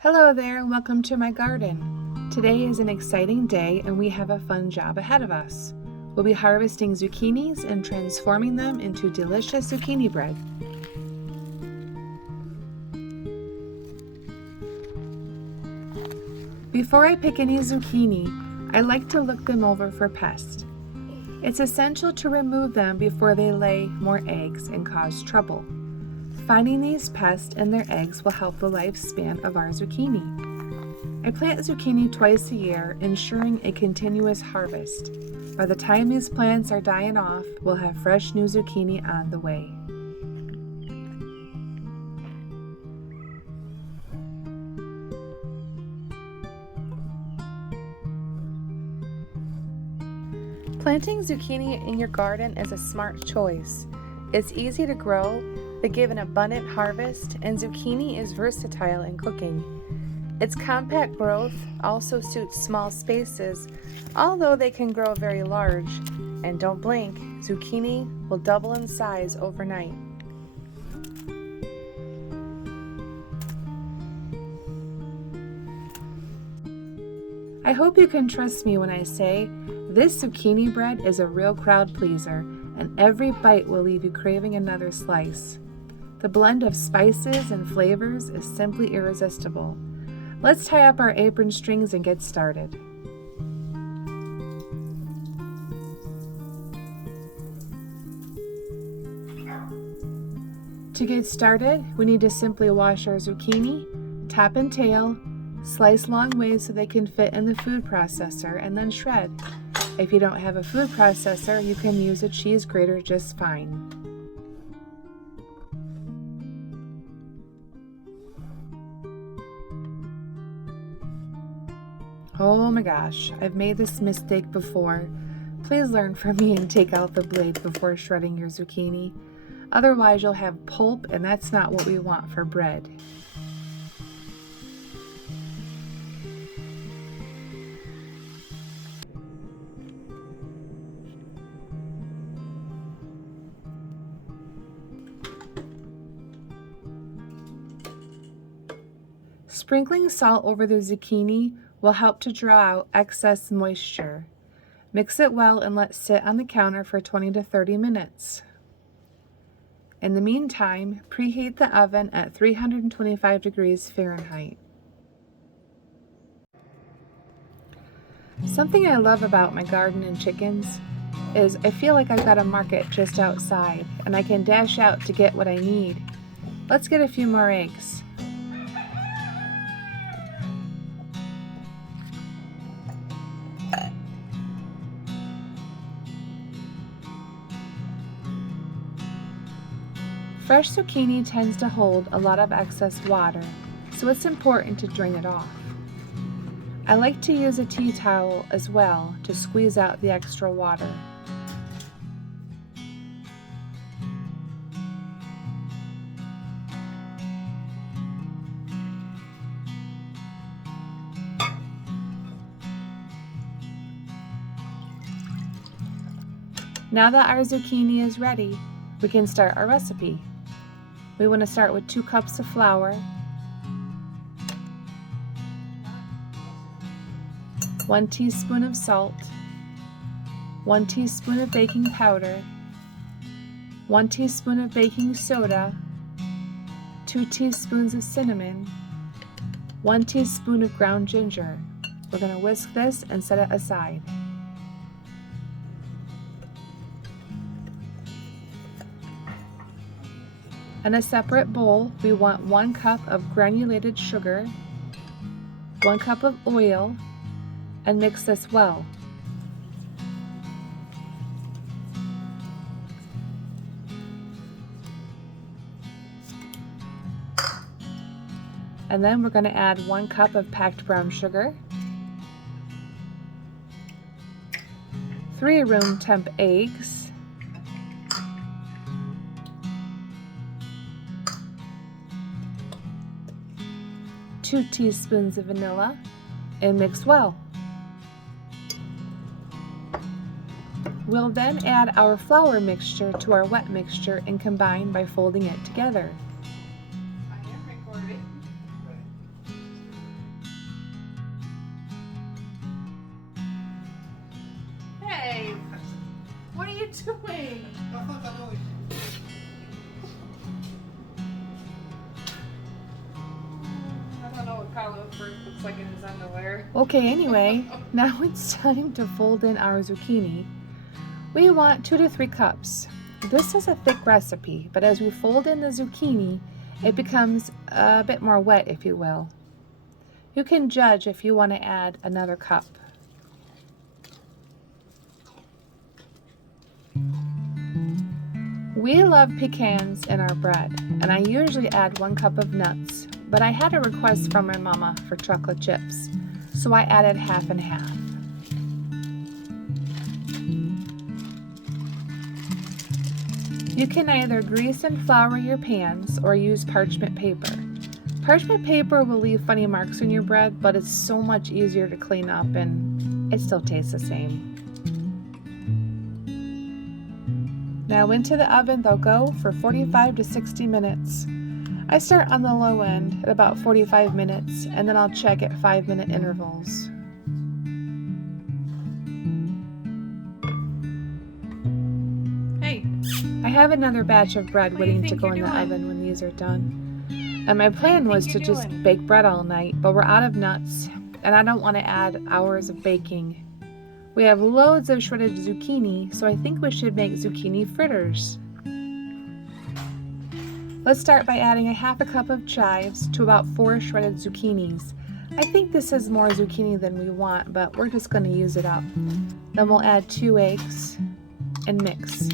Hello there and welcome to my garden. Today is an exciting day and we have a fun job ahead of us. We'll be harvesting zucchinis and transforming them into delicious zucchini bread. Before I pick any zucchini, I like to look them over for pests. It's essential to remove them before they lay more eggs and cause trouble. Finding these pests and their eggs will help the lifespan of our zucchini. I plant zucchini twice a year, ensuring a continuous harvest. By the time these plants are dying off, we'll have fresh new zucchini on the way. Planting zucchini in your garden is a smart choice. It's easy to grow, they give an abundant harvest, and zucchini is versatile in cooking. Its compact growth also suits small spaces, although they can grow very large. And don't blink, zucchini will double in size overnight. I hope you can trust me when I say this zucchini bread is a real crowd pleaser, and every bite will leave you craving another slice. The blend of spices and flavors is simply irresistible. Let's tie up our apron strings and get started. To get started, we need to simply wash our zucchini, top and tail, slice long ways so they can fit in the food processor, and then shred. If you don't have a food processor, you can use a cheese grater just fine. Oh my gosh, I've made this mistake before. Please learn from me and take out the blade before shredding your zucchini. Otherwise you'll have pulp, and that's not what we want for bread. Sprinkling salt over the zucchini will help to draw out excess moisture. Mix it well and let sit on the counter for 20 to 30 minutes. In the meantime, preheat the oven at 325 degrees Fahrenheit. Something I love about my garden and chickens is I feel like I've got a market just outside and I can dash out to get what I need. Let's get a few more eggs. Fresh zucchini tends to hold a lot of excess water, so it's important to drain it off. I like to use a tea towel as well to squeeze out the extra water. Now that our zucchini is ready, we can start our recipe. We want to start with 2 cups of flour, 1 teaspoon of salt, 1 teaspoon of baking powder, 1 teaspoon of baking soda, 2 teaspoons of cinnamon, 1 teaspoon of ground ginger. We're going to whisk this and set it aside. In a separate bowl, we want 1 cup of granulated sugar, 1 cup of oil, and mix this well. And then we're going to add 1 cup of packed brown sugar, 3 room temp eggs, 2 teaspoons of vanilla, and mix well. We'll then add our flour mixture to our wet mixture and combine by folding it together. you doing? I don't know what Carlo Firth looks like in his underwear. Okay, anyway, now it's time to fold in our zucchini. We want 2 to 3 cups. This is a thick recipe, but as we fold in the zucchini, it becomes a bit more wet, if you will. You can judge if you want to add another cup. We love pecans in our bread, and I usually add 1 cup of nuts, but I had a request from my mama for chocolate chips, so I added half and half. You can either grease and flour your pans or use parchment paper. Parchment paper will leave funny marks in your bread, but it's so much easier to clean up and it still tastes the same. Now into the oven they'll go for 45 to 60 minutes. I start on the low end at about 45 minutes and then I'll check at 5-minute intervals. Hey, I have another batch of bread waiting to go in the oven when these are done. And my plan was to just bake bread all night, but we're out of nuts and I don't want to add hours of baking. We have loads of shredded zucchini, so I think we should make zucchini fritters. Let's start by adding a half a cup of chives to about 4 shredded zucchinis. I think this is more zucchini than we want, but we're just going to use it up. Then we'll add 2 eggs and mix.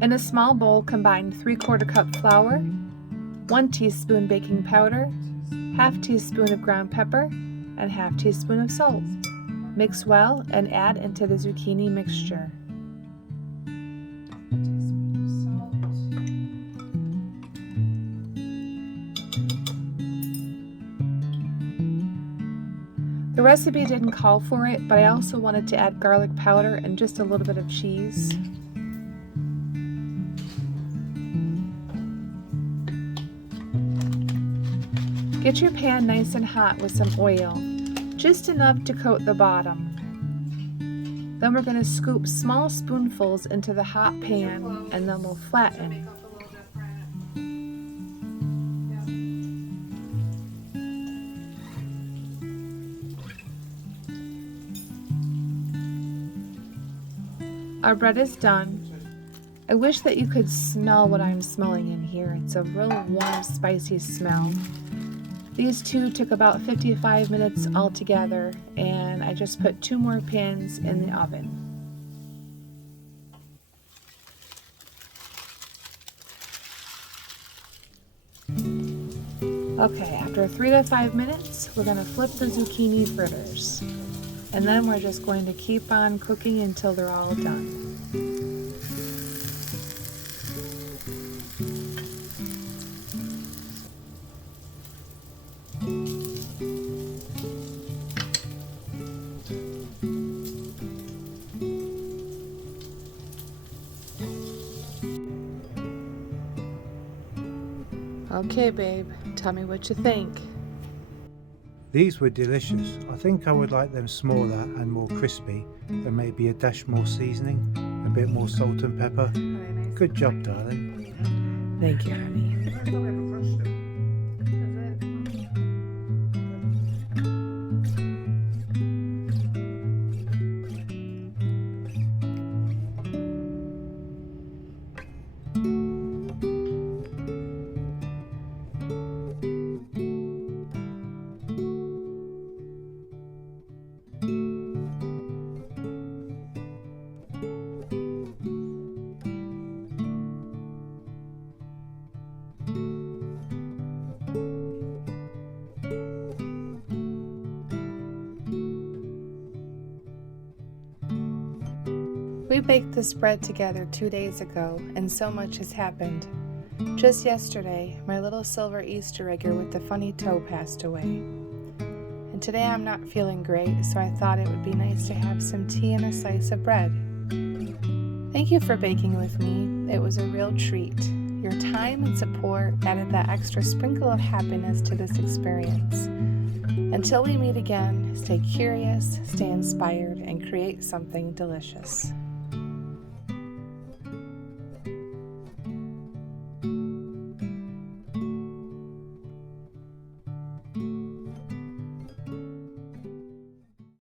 In a small bowl, combine 3/4 cup flour, 1 teaspoon baking powder, half teaspoon of ground pepper, and half teaspoon of salt. Mix well and add into the zucchini mixture. The recipe didn't call for it, but I also wanted to add garlic powder and just a little bit of cheese. Get your pan nice and hot with some oil, just enough to coat the bottom. Then we're going to scoop small spoonfuls into the hot pan and then we'll flatten. Our bread is done. I wish that you could smell what I'm smelling in here. It's a real warm, spicy smell. These 2 took about 55 minutes altogether, and I just put 2 more pans in the oven. Okay, after 3 to 5 minutes, we're going to flip the zucchini fritters. And then we're just going to keep on cooking until they're all done. Okay, babe, tell me what you think. These were delicious. I think I would like them smaller and more crispy, and maybe a dash more seasoning, a bit more salt and pepper. Good job, darling. Thank you, honey. We baked this bread together 2 days ago, and so much has happened. Just yesterday, my little silver Easter egger with the funny toe passed away. And today I'm not feeling great, so I thought it would be nice to have some tea and a slice of bread. Thank you for baking with me. It was a real treat. Your time and support added that extra sprinkle of happiness to this experience. Until we meet again, stay curious, stay inspired, and create something delicious.